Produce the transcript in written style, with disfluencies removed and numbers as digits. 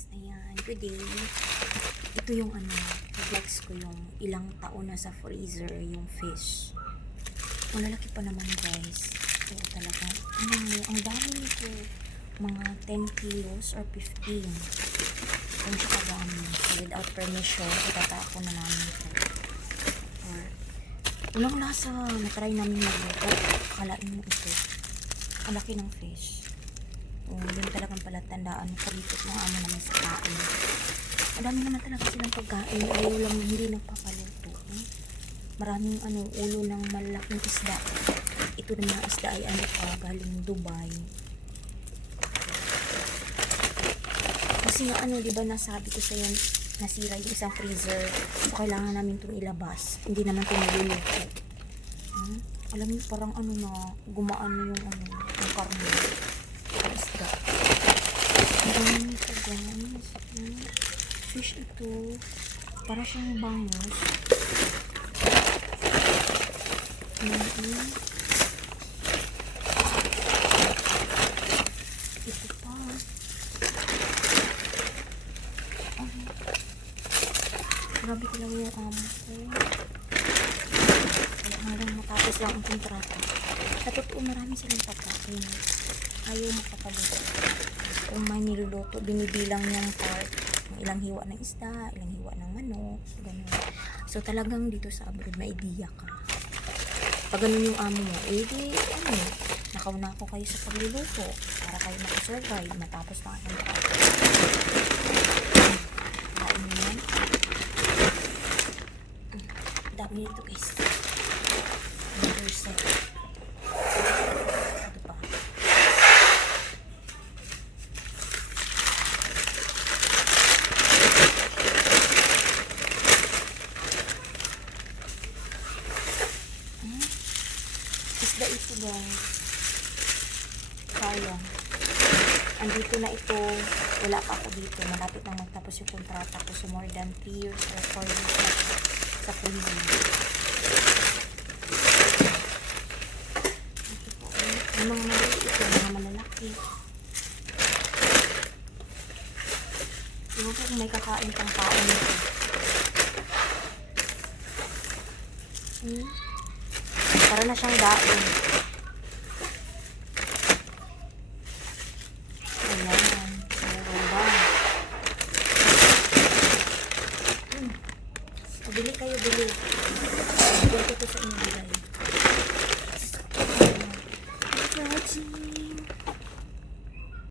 guys, ayan, good day. Ito yung flex ko yung ilang taon na sa freezer yung fish. Malalaki pa naman guys. Ito talaga, ang dami nito. Mga 10 kilos or 15. Kung siya kadami. So, without permission, itatapon na namin ito. Or, unang lasa, natry namin magluto. Akalain mo ito. Ang laki ng fish. Yun talagang palatandaan palitot ng amo naman sa kain. Ang dami naman talaga silang pagkain. Ayaw lang hindi nagpapaluto. Maraming ulo ng malaking isda. Ito na mga isda ay galing Dubai. Kasi diba nasabi ko sa yan, nasira yung isang freezer. So, kailangan namin itong ilabas. Hindi naman ito niluluto. Alam niyo, parang na, gumaan na yung karne. Isda. Ang dami nito guys. Fish ito. Para siyang bangus. Ito pa. Grabe ko lang yung amo ko. Kaya hanggang matapos lang ang kontrata. Sa totoo, marami silang pagkain. Ayaw makapaluto. Kung may niluluto, binibilang niyang part. Ilang hiwa ng isda, ilang hiwa ng manok, ganun. So talagang dito sa abroad, may idea ka. Pag ganun yung amo mo, nakauna ko kayo sa pagluluto para kayo makasurvive matapos na ang kontrata. Kain mo yan. Dami nito guys. Another set. Ito pa. Isda ito guys. Sayang. Andito na ito. Wala pa ako dito. Malapit na magtapos yung kontrata ko. So more than 3 years or 4 years na sa freezer. Yung mga maliliit ito. Mga malalaki. Diba po kung may kakain pang taon nito. Para na siyang daon.